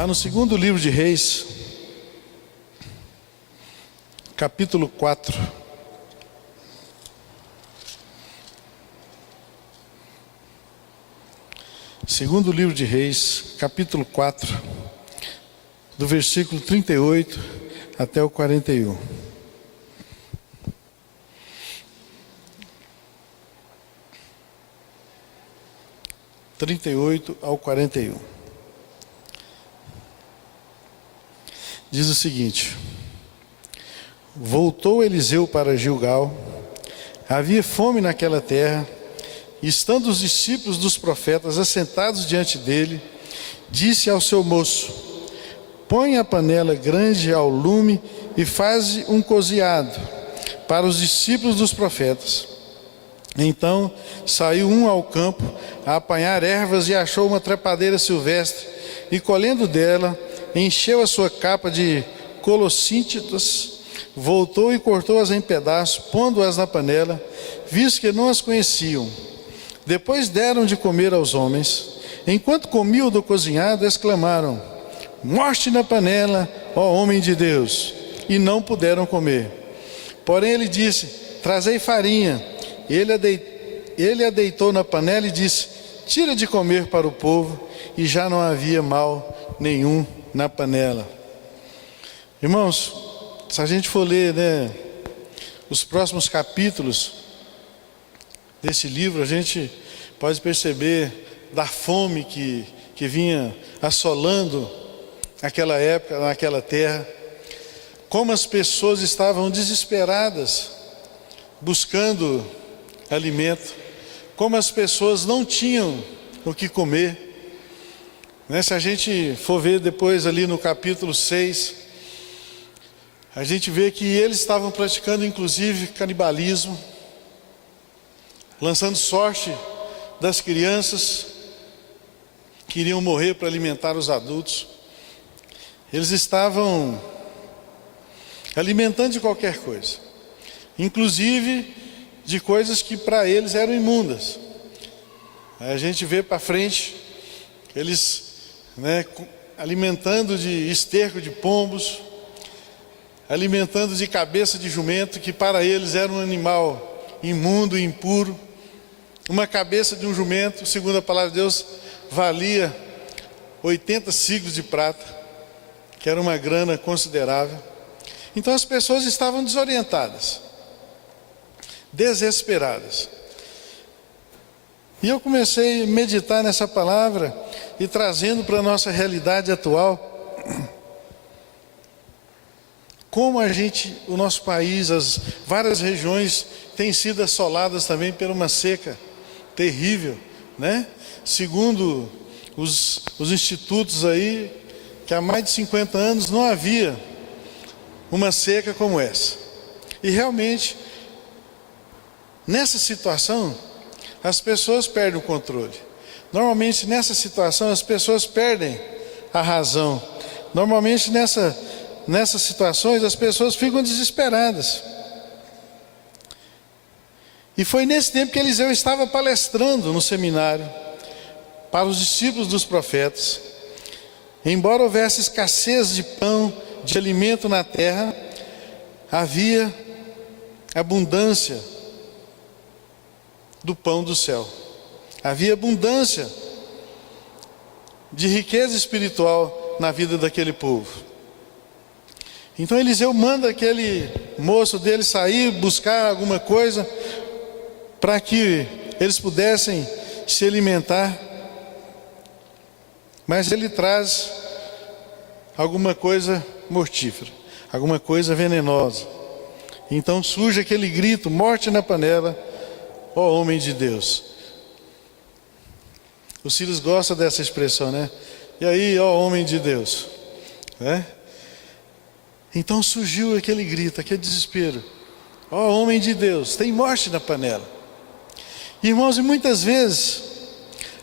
Lá no segundo livro de Reis, capítulo 4. Segundo livro de Reis, capítulo 4, do versículo 38 até o 41. Ao 41. Diz o seguinte: voltou Eliseu para Gilgal, havia fome naquela terra, e estando os discípulos dos profetas assentados diante dele, disse ao seu moço: põe a panela grande ao lume e faze um coziado para os discípulos dos profetas. Então saiu um ao campo a apanhar ervas e achou uma trepadeira silvestre, e colhendo dela, encheu a sua capa de colossíntitas, voltou e cortou-as em pedaços, pondo-as na panela, visto que não as conheciam. Depois deram de comer aos homens. Enquanto comiam do cozinhado, exclamaram: morte na panela, ó homem de Deus! E não puderam comer. Porém ele disse: trazei farinha. Ele a deitou na panela e disse: tira de comer para o povo. E já não havia mal nenhum na panela. Irmãos, se a gente for ler, os próximos capítulos desse livro, a gente pode perceber da fome que vinha assolando aquela época, naquela terra, como as pessoas estavam desesperadas, buscando alimento, como as pessoas não tinham o que comer. Se a gente for ver depois ali no capítulo 6, a gente vê que eles estavam praticando inclusive canibalismo, lançando sorte das crianças que iriam morrer para alimentar os adultos. Eles estavam alimentando de qualquer coisa, inclusive de coisas que para eles eram imundas. A gente vê para frente eles alimentando de esterco de pombos, alimentando de cabeça de jumento, que para eles era um animal imundo e impuro. Uma cabeça de um jumento, segundo a palavra de Deus, valia 80 siclos de prata, que era uma grana considerável. Então as pessoas estavam desorientadas, desesperadas. E eu comecei a meditar nessa palavra e trazendo para a nossa realidade atual, como o nosso país, as várias regiões têm sido assoladas também por uma seca terrível, Segundo os institutos aí, que há mais de 50 anos não havia uma seca como essa. E realmente, nessa situação, as pessoas perdem o controle. Normalmente nessa situação as pessoas perdem a razão. Normalmente nessas situações as pessoas ficam desesperadas. E foi nesse tempo que Eliseu estava palestrando no seminário para os discípulos dos profetas. Embora houvesse escassez de pão, de alimento na terra, havia abundância do pão do céu. Havia abundância de riqueza espiritual na vida daquele povo. Então Eliseu manda aquele moço dele sair, buscar alguma coisa para que eles pudessem se alimentar. Mas ele traz alguma coisa mortífera, alguma coisa venenosa. Então surge aquele grito: morte na panela, ó homem de Deus. O Silas gosta dessa expressão, E aí, ó homem de Deus, Então surgiu aquele grito, aquele desespero: ó homem de Deus, tem morte na panela. Irmãos, e muitas vezes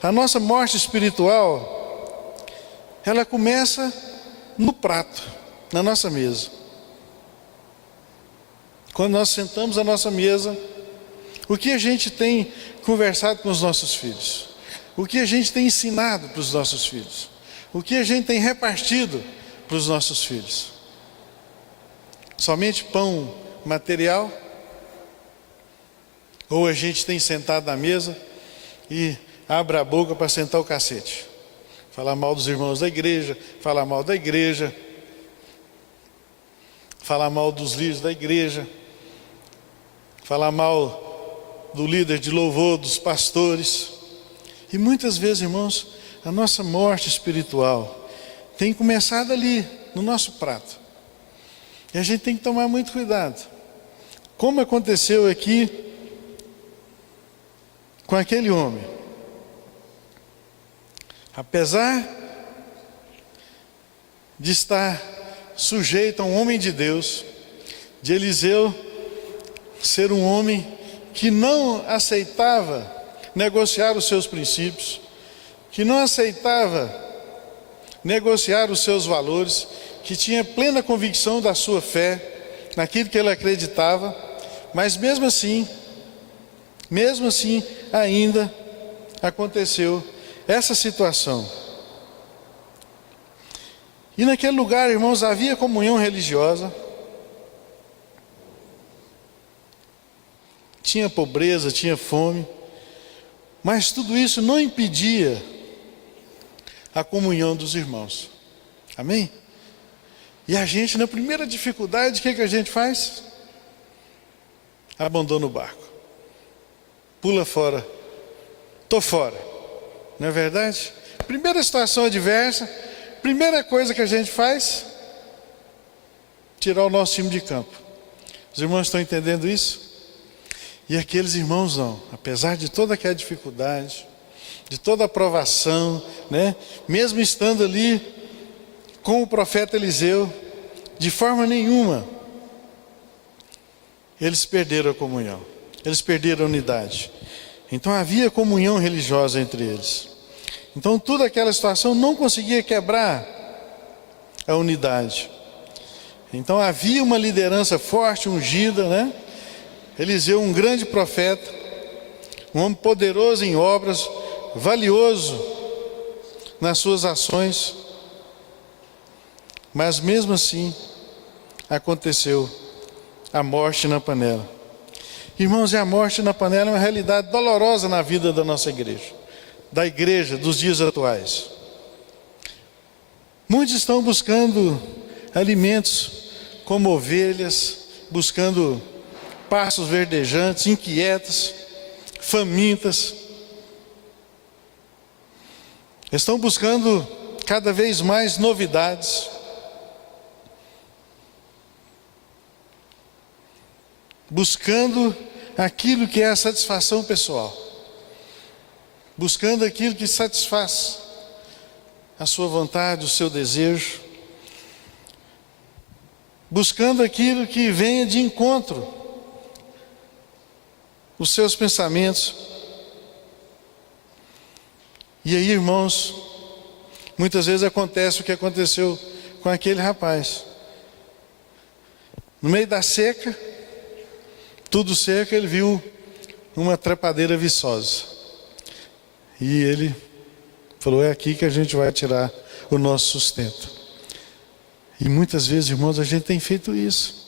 a nossa morte espiritual, ela começa no prato, na nossa mesa. Quando nós sentamos à nossa mesa, o que a gente tem conversado com os nossos filhos? O que a gente tem ensinado para os nossos filhos? O que a gente tem repartido para os nossos filhos? Somente pão material? Ou a gente tem sentado na mesa e abre a boca para sentar o cacete? Falar mal dos irmãos da igreja, falar mal da igreja, falar mal dos líderes da igreja, falar mal do líder de louvor, dos pastores. E muitas vezes, irmãos, a nossa morte espiritual tem começado ali, no nosso prato. E a gente tem que tomar muito cuidado. Como aconteceu aqui com aquele homem. Apesar de estar sujeito a um homem de Deus, de Eliseu ser um homem que não aceitava negociar os seus princípios, que não aceitava negociar os seus valores, que tinha plena convicção da sua fé, naquilo que ele acreditava, mas mesmo assim ainda aconteceu essa situação. E naquele lugar, irmãos, havia comunhão religiosa, tinha pobreza, tinha fome, mas tudo isso não impedia a comunhão dos irmãos. Amém? E a gente, na primeira dificuldade, o que a gente faz? Abandona o barco. Pula fora. Estou fora. Não é verdade? Primeira situação adversa, primeira coisa que a gente faz, tirar o nosso time de campo. Os irmãos estão entendendo isso? E aqueles irmãos não, apesar de toda aquela dificuldade, de toda a provação, né? Mesmo estando ali com o profeta Eliseu, de forma nenhuma, eles perderam a comunhão, eles perderam a unidade. Então havia comunhão religiosa entre eles. Então toda aquela situação não conseguia quebrar a unidade. Então havia uma liderança forte, ungida, né? Eliseu, um grande profeta, um homem poderoso em obras, valioso nas suas ações, mas mesmo assim aconteceu a morte na panela. Irmãos, e a morte na panela é uma realidade dolorosa na vida da nossa igreja, da igreja dos dias atuais. Muitos estão buscando alimentos como ovelhas, buscando pastos verdejantes, inquietas, famintas. Estão buscando cada vez mais novidades. Buscando aquilo que é a satisfação pessoal. Buscando aquilo que satisfaz a sua vontade, o seu desejo. Buscando aquilo que venha de encontro os seus pensamentos. E aí, irmãos, muitas vezes acontece o que aconteceu com aquele rapaz. No meio da seca, tudo seco, ele viu uma trepadeira viçosa. E ele falou, é aqui que a gente vai tirar o nosso sustento. E muitas vezes, irmãos, a gente tem feito isso.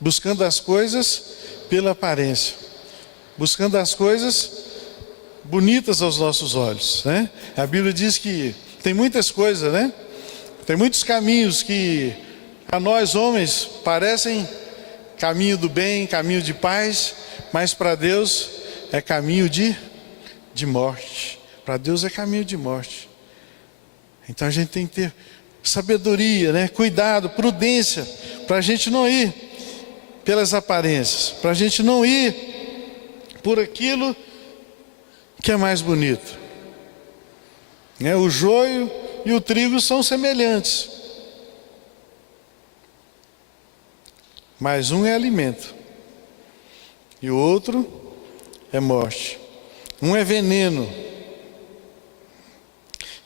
Buscando as coisas pela aparência, buscando as coisas bonitas aos nossos olhos, né? A Bíblia diz que tem muitas coisas, né? Tem muitos caminhos que a nós homens parecem caminho do bem, caminho de paz, mas para Deus é caminho de morte. Para Deus é caminho de morte. Então a gente tem que ter sabedoria, né? Cuidado, prudência, para a gente não ir pelas aparências, para a gente não ir por aquilo que é mais bonito, né? O joio e o trigo são semelhantes, mas um é alimento e o outro é morte. Um é veneno.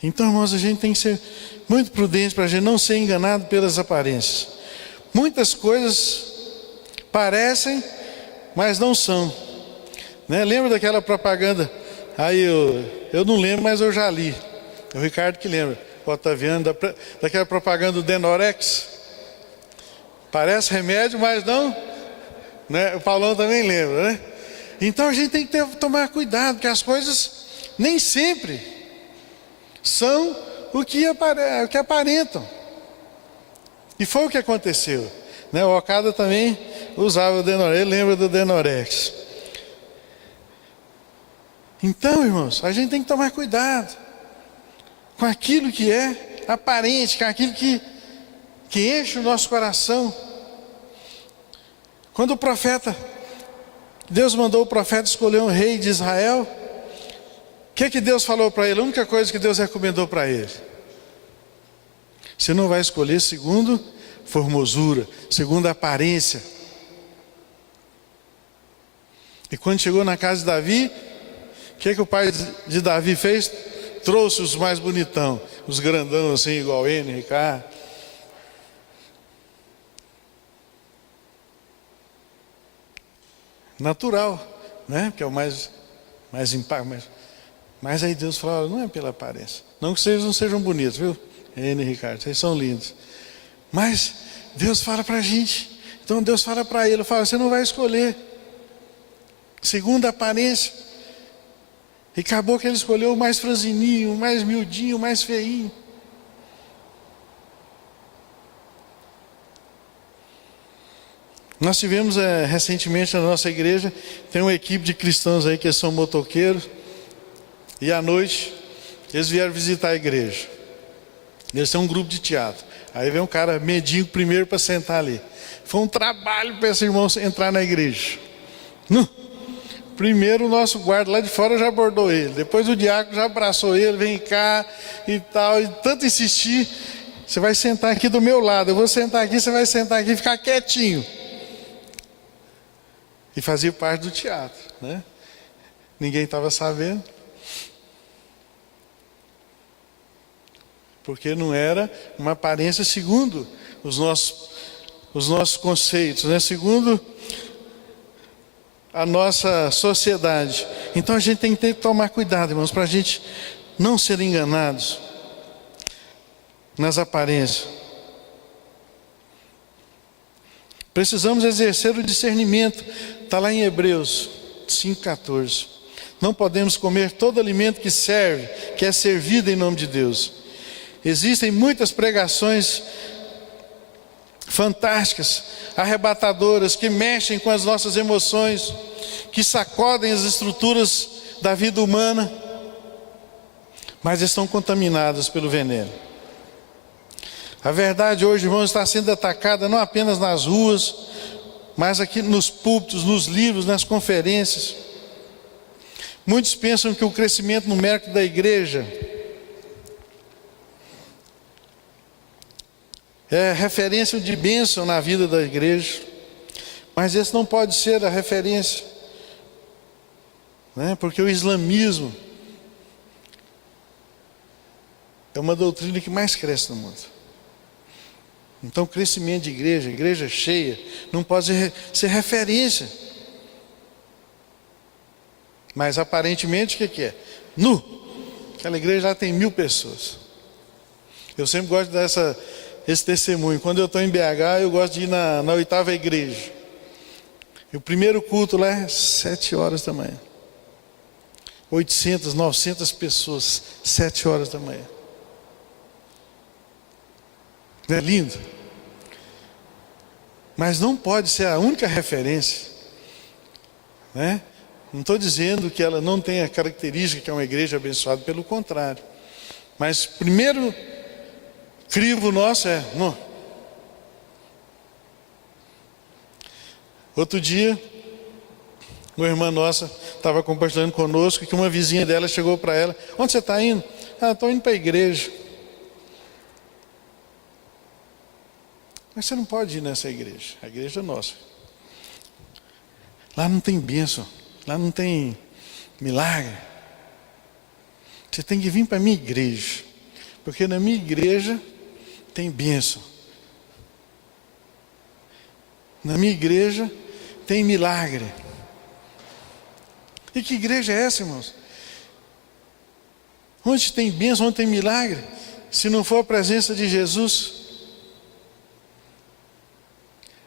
Então, irmãos, a gente tem que ser muito prudente para a gente não ser enganado pelas aparências. Muitas coisas parecem, mas não são, né? Lembra daquela propaganda? Aí eu não lembro, mas eu já li. É o Ricardo que lembra, o Otaviano, daquela propaganda do Denorex. Parece remédio, mas não, né? O Paulão também lembra, né? Então a gente tem que tomar cuidado, porque as coisas nem sempre são o que aparentam. E foi o que aconteceu, né? O Okada também usava o Denorex, ele lembra do Denorex. Então, irmãos, a gente tem que tomar cuidado com aquilo que é aparente, com aquilo que enche o nosso coração. Quando Deus mandou o profeta escolher um rei de Israel, o que Deus falou para ele? A única coisa que Deus recomendou para ele: você não vai escolher segundo formosura, segundo aparência. E quando chegou na casa de Davi, o que o pai de Davi fez? Trouxe os mais bonitão, os grandão assim, igual ele, Ricardo. Natural, né? Que é o mais impacto. Mas aí Deus falou: não é pela aparência. Não que vocês não sejam bonitos, viu? Ele e Ricardo, vocês são lindos. Mas Deus fala para a gente. Então Deus fala para ele, fala: você não vai escolher segundo a aparência. E acabou que ele escolheu o mais franzininho, o mais miudinho, o mais feinho. Nós tivemos recentemente na nossa igreja, tem uma equipe de cristãos aí que são motoqueiros, e à noite eles vieram visitar a igreja. Eles têm um grupo de teatro. Aí vem um cara medinho primeiro para sentar ali. Foi um trabalho para esse irmão entrar na igreja. Primeiro o nosso guarda lá de fora já abordou ele, depois o diácono já abraçou ele, vem cá e tal, e tanto insistir: você vai sentar aqui do meu lado, eu vou sentar aqui, você vai sentar aqui e ficar quietinho. E fazia parte do teatro, né? Ninguém estava sabendo, porque não era uma aparência segundo os nossos conceitos, né? Segundo a nossa sociedade. Então a gente tem que tomar cuidado, irmãos, para a gente não ser enganados nas aparências. Precisamos exercer o discernimento. Está lá em Hebreus 5,14. Não podemos comer todo alimento que serve, que é servido em nome de Deus. Existem muitas pregações fantásticas, arrebatadoras, que mexem com as nossas emoções, que sacodem as estruturas da vida humana, mas estão contaminadas pelo veneno. A verdade hoje, irmãos, está sendo atacada não apenas nas ruas, mas aqui nos púlpitos, nos livros, nas conferências. Muitos pensam que o crescimento numérico da igreja é referência de bênção na vida da igreja, mas esse não pode ser a referência, né? Porque o islamismo é uma doutrina que mais cresce no mundo. Então, crescimento de igreja cheia, não pode ser referência. Mas aparentemente o que é? Aquela igreja lá tem 1000 pessoas. Eu sempre gosto de dar esse testemunho. Quando eu estou em BH, eu gosto de ir na 8ª igreja. E o primeiro culto lá é 7 horas da manhã. 800, 900 pessoas, 7 horas da manhã. Não é lindo? Mas não pode ser a única referência, né? Não estou dizendo que ela não tem a característica que é uma igreja abençoada, pelo contrário. Mas primeiro crivo nosso é não. Outro dia, uma irmã nossa estava compartilhando conosco que uma vizinha dela chegou para ela: onde você está indo? Estou indo para a igreja. Mas você não pode ir nessa igreja, a igreja é nossa. Lá não tem bênção, lá não tem milagre. Você tem que vir para a minha igreja, porque na minha igreja tem bênção. Na minha igreja tem milagre. E que igreja é essa, irmãos? Onde tem bênção, onde tem milagre, se não for a presença de Jesus?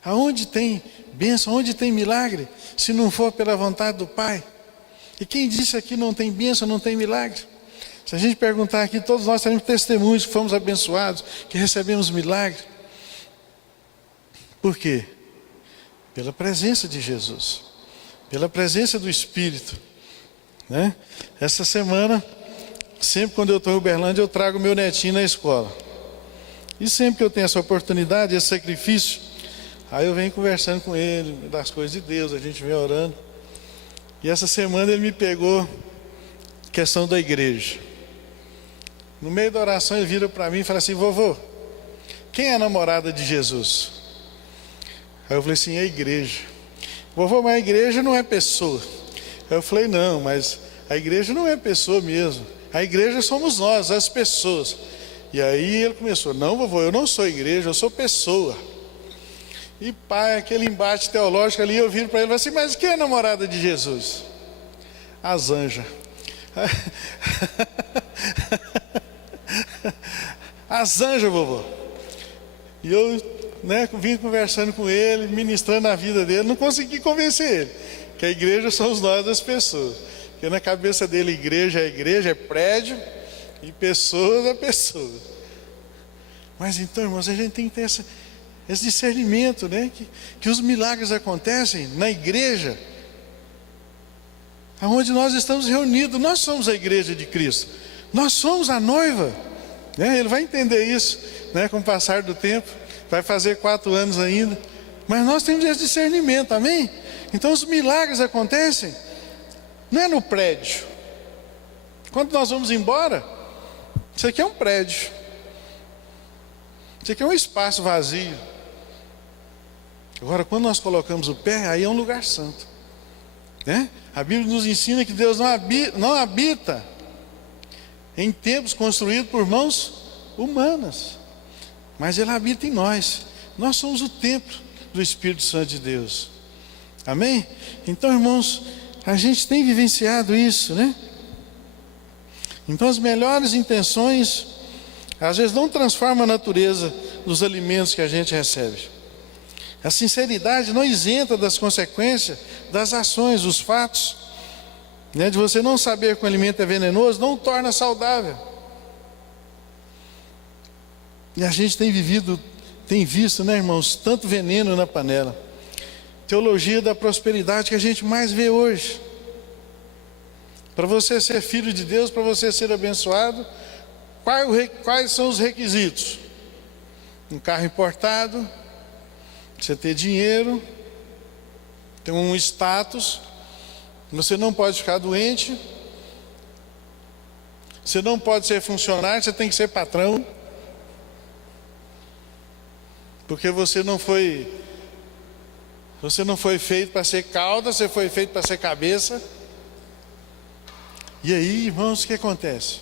Aonde tem bênção, onde tem milagre, se não for pela vontade do Pai? E quem disse aqui não tem bênção, não tem milagre? Se a gente perguntar aqui, todos nós teremos testemunhos que fomos abençoados, que recebemos milagre. Por quê? Pela presença de Jesus, pela presença do Espírito, né? Essa semana, sempre quando eu estou em Uberlândia, eu trago meu netinho na escola. E sempre que eu tenho essa oportunidade, esse sacrifício, aí eu venho conversando com ele das coisas de Deus, a gente vem orando. E essa semana ele me pegou questão da igreja. No meio da oração ele vira para mim e fala assim: vovô, quem é a namorada de Jesus? Aí eu falei assim: é a igreja. Vovô, mas a igreja não é pessoa. Aí eu falei: não, mas a igreja não é pessoa mesmo. A igreja somos nós, as pessoas. E aí ele começou: não, vovô, eu não sou igreja, eu sou pessoa. E pai, aquele embate teológico ali, eu viro para ele e falei assim: mas quem é a namorada de Jesus? As anjas. As anjas, vovô. E eu, vim conversando com ele, ministrando a vida dele, não consegui convencer ele que a igreja somos nós, as pessoas. Porque na cabeça dele, igreja, é prédio, e pessoas é pessoa. Mas então, irmãos, a gente tem que ter esse discernimento, que os milagres acontecem na igreja, onde nós estamos reunidos. Nós somos a igreja de Cristo, nós somos a noiva, ele vai entender isso, com o passar do tempo, vai fazer 4 anos ainda, mas nós temos esse discernimento, amém? Então os milagres acontecem, não é no prédio. Quando nós vamos embora, isso aqui é um prédio, isso aqui é um espaço vazio. Agora, quando nós colocamos o pé, aí é um lugar santo, A Bíblia nos ensina que Deus não habita em templos construídos por mãos humanas, mas Ele habita em nós. Nós somos o templo do Espírito Santo de Deus, amém? Então, irmãos, a gente tem vivenciado isso, Então as melhores intenções às vezes não transformam a natureza dos alimentos que a gente recebe. A sinceridade não isenta das consequências das ações, dos fatos, de você não saber que o alimento é venenoso, não o torna saudável. E a gente tem visto, irmãos, tanto veneno na panela. Teologia da prosperidade que a gente mais vê hoje. Para você ser filho de Deus, para você ser abençoado, quais são os requisitos? Um carro importado, você ter dinheiro, ter um status, você não pode ficar doente, você não pode ser funcionário, você tem que ser patrão, porque você não foi feito para ser cauda, você foi feito para ser cabeça. E aí, irmãos, o que acontece?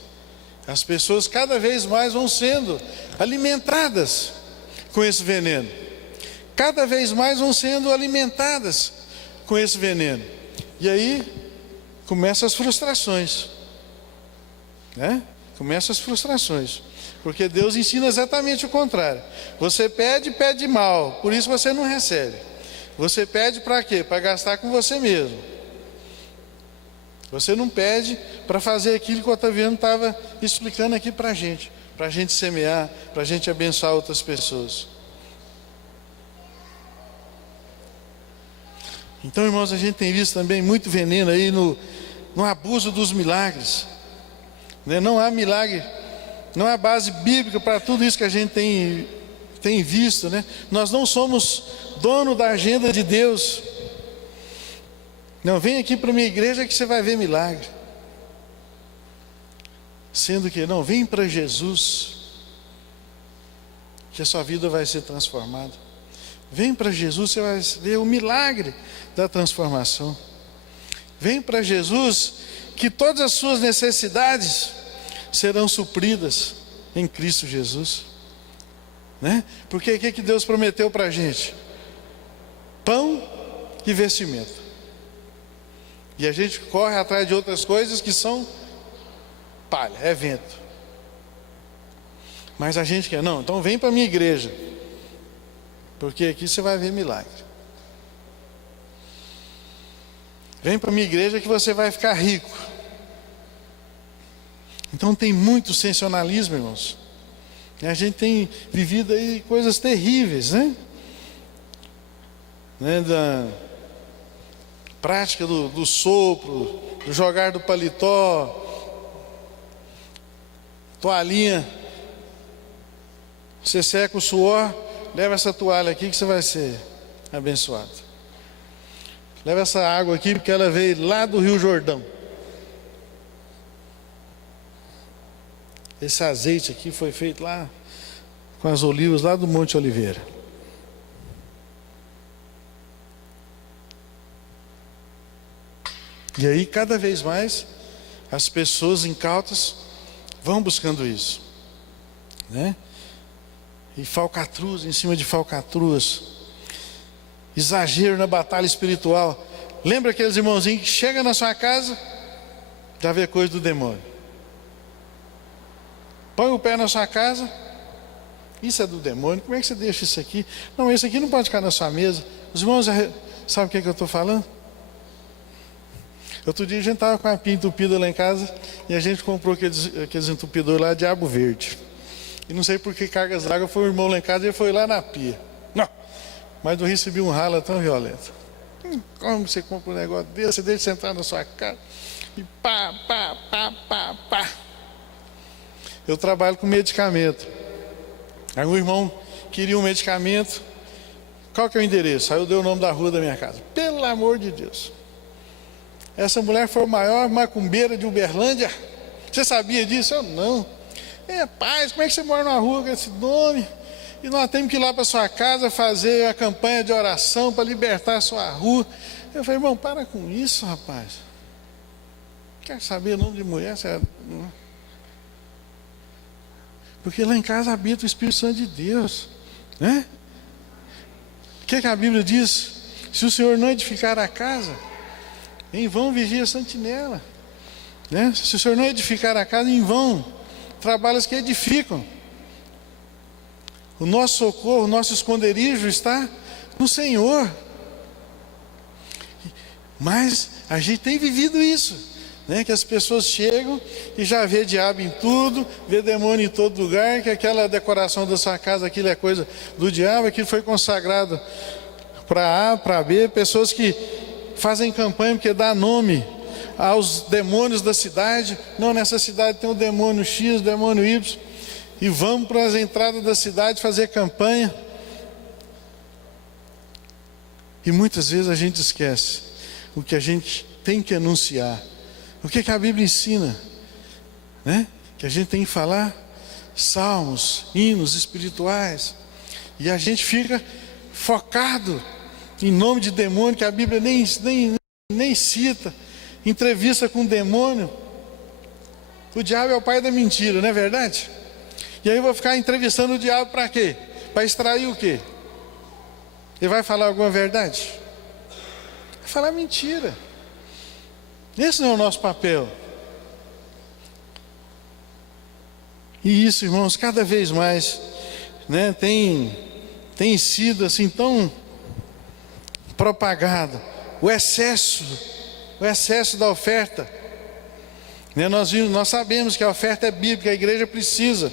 As pessoas cada vez mais vão sendo alimentadas com esse veneno. Cada vez mais vão sendo alimentadas com esse veneno. E aí, começam as frustrações. Começam as frustrações. Porque Deus ensina exatamente o contrário. Você pede mal, por isso você não recebe. Você pede para quê? Para gastar com você mesmo. Você não pede para fazer aquilo que o Otaviano estava explicando aqui para a gente semear, para a gente abençoar outras pessoas. Então, irmãos, a gente tem visto também muito veneno aí no abuso dos milagres. Não há milagre, não há base bíblica para tudo isso que a gente tem visto, Nós não somos dono da agenda de Deus. Não, vem aqui para a minha igreja que você vai ver milagre. Sendo que não, vem para Jesus, que a sua vida vai ser transformada. Vem para Jesus, você vai ver o milagre da transformação. Vem para Jesus, que todas as suas necessidades serão supridas em Cristo Jesus, Porque o que Deus prometeu para a gente? Pão e vestimento. E a gente corre atrás de outras coisas que são palha, é vento. Mas a gente quer, não, então vem para a minha igreja, porque aqui você vai ver milagre. Vem para a minha igreja que você vai ficar rico. Então tem muito sensacionalismo, irmãos. E a gente tem vivido aí coisas terríveis, né? Da prática do sopro, do jogar do paletó, toalhinha. Você seca o suor, leva essa toalha aqui que você vai ser abençoado. Leva essa água aqui porque ela veio lá do Rio Jordão. Esse azeite aqui foi feito lá com as olivas lá do Monte Oliveira. E aí cada vez mais as pessoas incautas vão buscando isso, né? E falcatruas em cima de falcatruas, exagero na batalha espiritual. Lembra aqueles irmãozinhos que chegam na sua casa, já vê coisa do demônio. Põe o pé na sua casa, isso é do demônio, como é que você deixa isso aqui? Não, esse aqui não pode ficar na sua mesa. Os irmãos sabem o que eu estou falando? Outro dia a gente estava com a pia entupida lá em casa e a gente comprou aqueles entupidores lá, diabo verde. E não sei por que cargas d'água, foi o irmão lá em casa e ele foi lá na pia. Não, mas eu recebi um ralo tão violento. Como você compra um negócio desse, você deixa sentar na sua casa e pá. Eu trabalho com medicamento. Aí um irmão queria um medicamento. Qual que é o endereço? Aí eu dei o nome da rua da minha casa. Pelo amor de Deus. Essa mulher foi a maior macumbeira de Uberlândia. Você sabia disso? Eu não. Paz, como é que você mora numa rua com esse nome? E nós temos que ir lá para sua casa fazer a campanha de oração para libertar a sua rua. Eu falei, irmão, para com isso, rapaz. Quer saber o nome de mulher? Porque lá em casa habita o Espírito Santo de Deus, né? O que a Bíblia diz? Se o Senhor não edificar a casa, em vão vigia a sentinela, né? Se o Senhor não edificar a casa, em vão trabalhos que edificam. O nosso socorro, o nosso esconderijo está no Senhor. Mas a gente tem vivido isso, né? Que as pessoas chegam e já vê diabo em tudo, vê demônio em todo lugar, que aquela decoração da sua casa, aquilo é coisa do diabo, aquilo foi consagrado para A, para B. Pessoas que fazem campanha porque dá nome aos demônios da cidade. Não, nessa cidade tem o demônio X, o demônio Y, e vamos para as entradas da cidade fazer campanha. E muitas vezes a gente esquece o que a gente tem que anunciar. O que a Bíblia ensina, né? Que a gente tem que falar salmos, hinos espirituais, e a gente fica focado em nome de demônio que a Bíblia nem cita. Entrevista com o demônio. O diabo é o pai da mentira, não é verdade? E aí eu vou ficar entrevistando o diabo para quê? Para extrair o quê? Ele vai falar alguma verdade? Vai falar mentira. Esse não é o nosso papel. E isso, irmãos, cada vez mais, né, tem sido assim tão propagado. O excesso da oferta, né? Nós sabemos que a oferta é bíblica, a igreja precisa.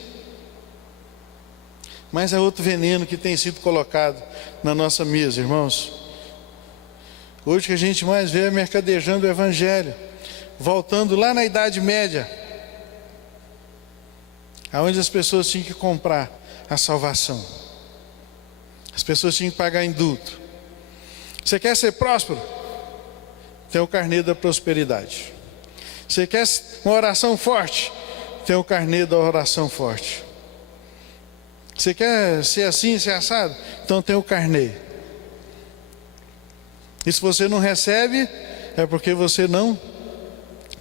Mas é outro veneno que tem sido colocado na nossa mesa, irmãos. Hoje que a gente mais vê é mercadejando o evangelho, voltando lá na Idade Média, aonde as pessoas tinham que comprar a salvação. As pessoas tinham que pagar indulto. Você quer ser próspero? Tem o carnê da prosperidade. Você quer uma oração forte? Tem o carnê da oração forte. Você quer ser assim, ser assado? Então tem o carnê. E se você não recebe, é porque você não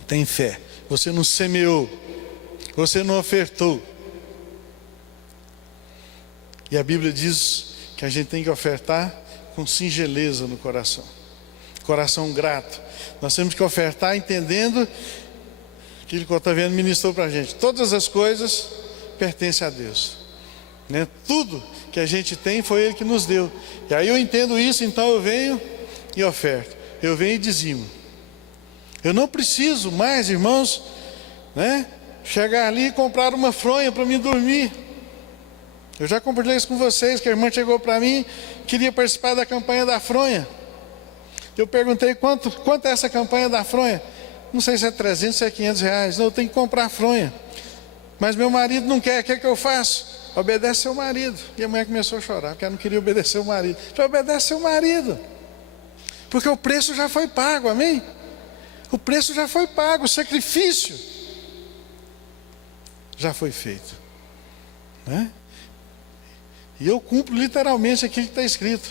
tem fé. Você não semeou. Você não ofertou. E a Bíblia diz que a gente tem que ofertar com singeleza no coração. Coração grato. Nós temos que ofertar entendendo Aquilo que o Otaviano ministrou para a gente. Todas as coisas pertencem a Deus, né? Tudo que a gente tem foi Ele que nos deu. E aí eu entendo isso, então eu venho e oferto. Eu venho e dizimo. Eu não preciso mais, irmãos, né, chegar ali e comprar uma fronha para mim dormir. Eu já compartilhei isso com vocês, que a irmã chegou para mim, queria participar da campanha da fronha. Eu perguntei quanto é essa campanha da fronha. Não sei se é 300, se é 500 reais. Não, eu tenho que comprar a fronha. Mas meu marido não quer, o que eu faço? Obedece seu marido. E a mulher começou a chorar, porque ela não queria obedecer o marido. Então obedece seu marido. Porque o preço já foi pago, amém? O preço já foi pago, o sacrifício já foi feito, né? E eu cumpro literalmente aquilo que está escrito.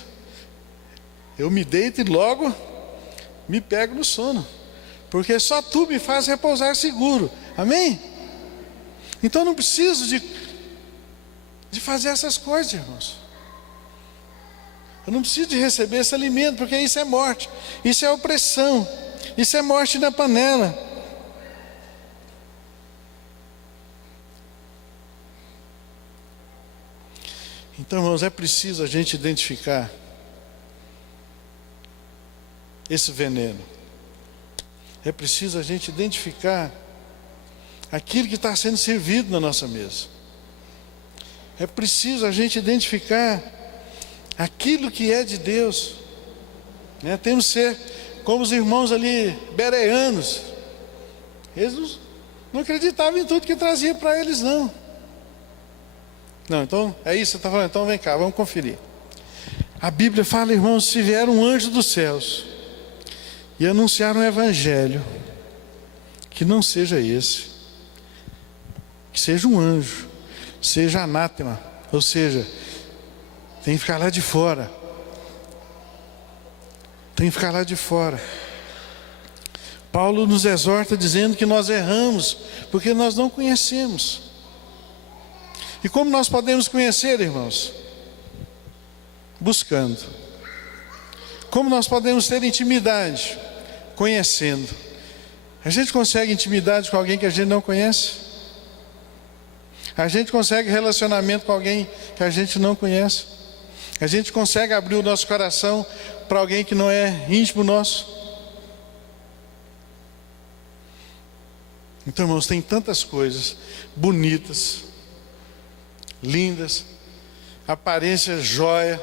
Eu me deito e logo me pego no sono, porque só tu me faz repousar seguro, amém? Então eu não preciso de fazer essas coisas, irmãos. Eu não preciso de receber esse alimento, porque isso é morte, isso é opressão, isso é morte na panela. Então, irmãos, é preciso a gente identificar esse veneno. É preciso a gente identificar aquilo que está sendo servido na nossa mesa. É preciso a gente identificar aquilo que é de Deus, né? Temos que ser como os irmãos ali bereanos. Eles não acreditavam em tudo que trazia para eles, não. Não, então é isso que você está falando. Então vem cá, vamos conferir. A Bíblia fala, irmãos, se vier um anjo dos céus e anunciar um evangelho que não seja esse, que seja um anjo, seja anátema, ou seja, tem que ficar lá de fora. Tem que ficar lá de fora. Paulo nos exorta dizendo que nós erramos porque nós não conhecemos. E como nós podemos conhecer, irmãos? Buscando. Como nós podemos ter intimidade? Conhecendo. A gente consegue intimidade com alguém que a gente não conhece? A gente consegue relacionamento com alguém que a gente não conhece? A gente consegue abrir o nosso coração para alguém que não é íntimo nosso? Então, irmãos, tem tantas coisas bonitas, lindas, aparência joia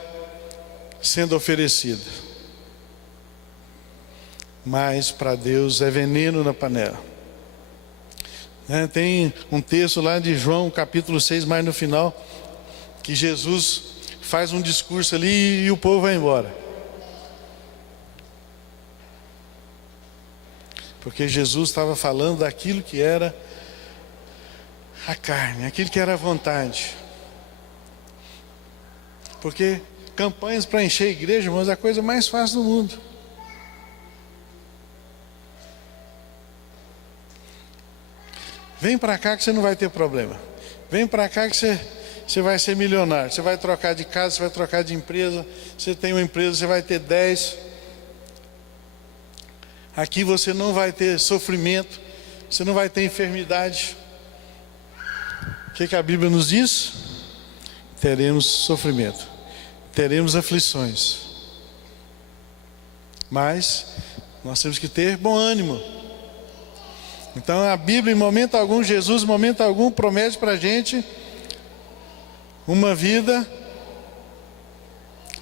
sendo oferecida, mas para Deus é veneno na panela. Tem um texto lá de João capítulo 6, mais no final, que Jesus faz um discurso ali e o povo vai embora, porque Jesus estava falando daquilo que era a carne, aquilo que era a vontade. Porque campanhas para encher a igreja, irmãos, é a coisa mais fácil do mundo. Vem para cá que você não vai ter problema. Vem para cá que você vai ser milionário. Você vai trocar de casa, você vai trocar de empresa. Você tem uma empresa, você vai ter 10. Aqui você não vai ter sofrimento, você não vai ter enfermidade. O que a Bíblia nos diz? Teremos sofrimento, teremos aflições, mas nós temos que ter bom ânimo. Então a Bíblia, em momento algum, Jesus, em momento algum, promete para a gente uma vida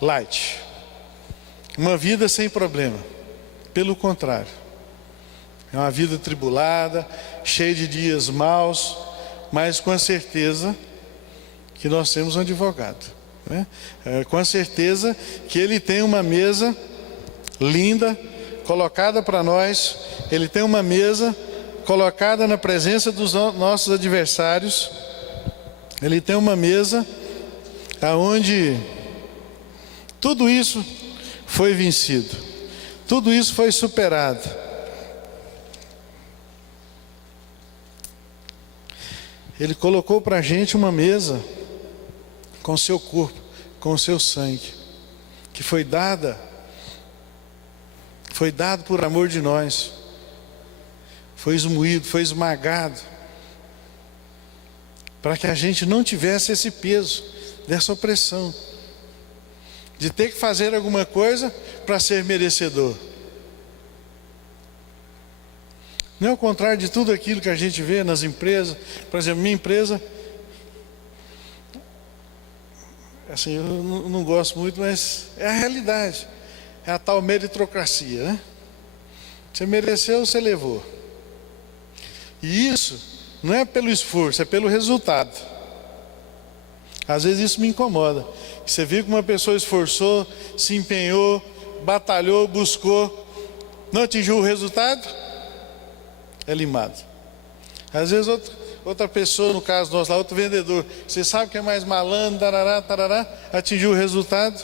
light, uma vida sem problema. Pelo contrário, é uma vida tribulada, cheia de dias maus, mas com a certeza que nós temos um advogado, né? Com a certeza que Ele tem uma mesa linda, colocada para nós. Ele tem uma mesa colocada na presença dos nossos adversários. Ele tem uma mesa aonde tudo isso foi vencido, tudo isso foi superado. Ele colocou para a gente uma mesa com o seu corpo, com o seu sangue, que foi dado por amor de nós, foi esmoído, foi esmagado, para que a gente não tivesse esse peso, dessa opressão, de ter que fazer alguma coisa para ser merecedor. Não é o contrário de tudo aquilo que a gente vê nas empresas. Por exemplo, minha empresa, assim, eu não gosto muito, mas é a realidade. É a tal meritocracia, né? Você mereceu, você levou. E isso não é pelo esforço, é pelo resultado. Às vezes isso me incomoda. Você viu que uma pessoa esforçou, se empenhou, batalhou, buscou, não atingiu o resultado, é limado. Às vezes outra pessoa, no caso nosso lá, outro vendedor, você sabe que é mais malandro, tarará, tarará, atingiu o resultado,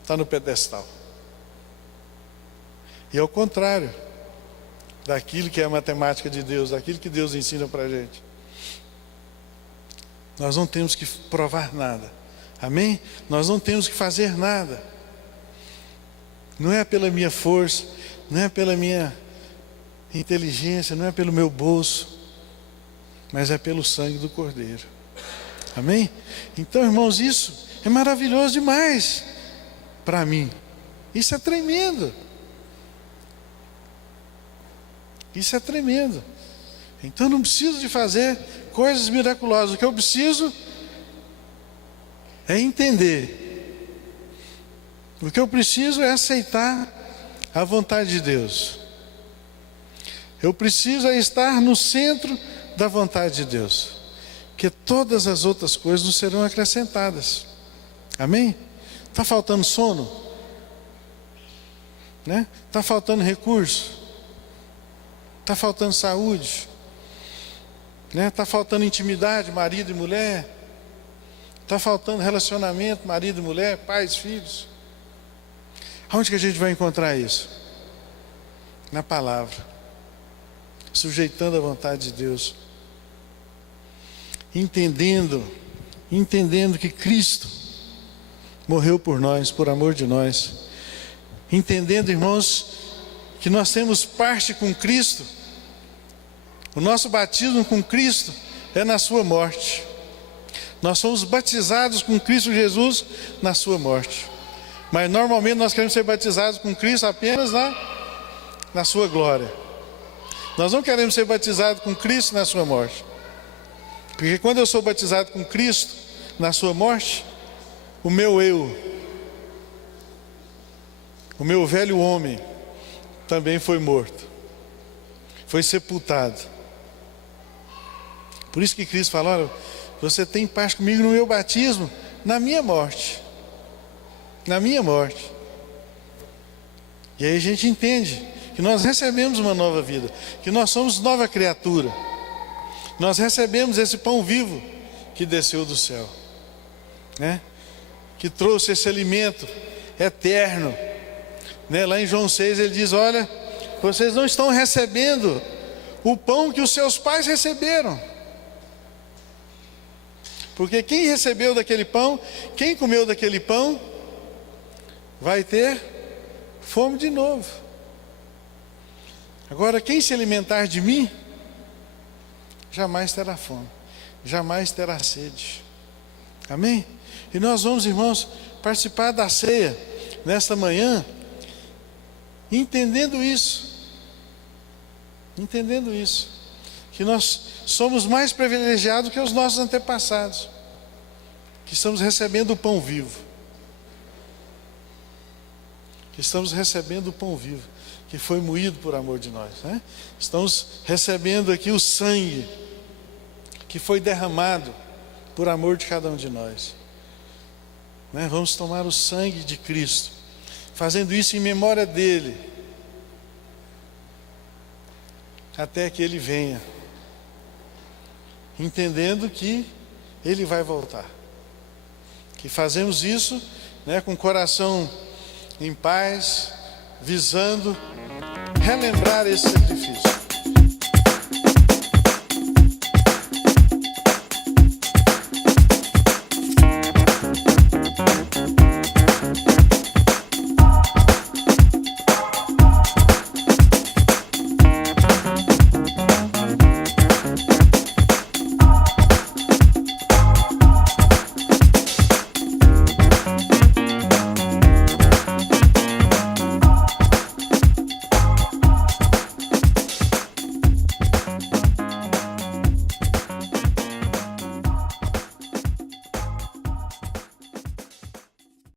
está no pedestal. E é o contrário daquilo que é a matemática de Deus, daquilo que Deus ensina para a gente. Nós não temos que provar nada, amém? Nós não temos que fazer nada. Não é pela minha força, não é pela minha inteligência, não é pelo meu bolso, mas é pelo sangue do Cordeiro, amém? Então, irmãos, isso é maravilhoso demais para mim. Isso é tremendo. Isso é tremendo. Então eu não preciso de fazer coisas miraculosas. O que eu preciso é entender. O que eu preciso é aceitar a vontade de Deus. Eu preciso é estar no centro da vontade de Deus, que todas as outras coisas nos serão acrescentadas. Amém? Está faltando sono? Né? Está faltando recurso? Está faltando saúde, né? Está faltando intimidade, marido e mulher. Está faltando relacionamento, marido e mulher, pais, filhos. Aonde que a gente vai encontrar isso? Na palavra, sujeitando a vontade de Deus, entendendo que Cristo morreu por nós, por amor de nós, entendendo, irmãos, que nós temos parte com Cristo. O nosso batismo com Cristo é na sua morte. Nós somos batizados com Cristo Jesus na sua morte. Mas normalmente nós queremos ser batizados com Cristo apenas na sua glória. Nós não queremos ser batizados com Cristo na sua morte. Porque quando eu sou batizado com Cristo na sua morte, o meu velho homem, também foi morto, foi sepultado. Por isso que Cristo fala: olha, você tem parte comigo no meu batismo, na minha morte. Na minha morte. E aí a gente entende que nós recebemos uma nova vida, que nós somos nova criatura. Nós recebemos esse pão vivo que desceu do céu, né? Que trouxe esse alimento eterno. Lá em João 6 ele diz: olha, vocês não estão recebendo o pão que os seus pais receberam. Porque quem recebeu daquele pão, quem comeu daquele pão, vai ter fome de novo. Agora, quem se alimentar de mim, jamais terá fome, jamais terá sede. Amém? E nós vamos, irmãos, participar da ceia nesta manhã, entendendo isso, que nós somos mais privilegiados que os nossos antepassados, que estamos recebendo o pão vivo, que foi moído por amor de nós, né? Estamos recebendo aqui o sangue, que foi derramado por amor de cada um de nós, né? Vamos tomar o sangue de Cristo, fazendo isso em memória dele, até que ele venha, entendendo que ele vai voltar. Que fazemos isso, né, com o coração em paz, visando relembrar esse sacrifício.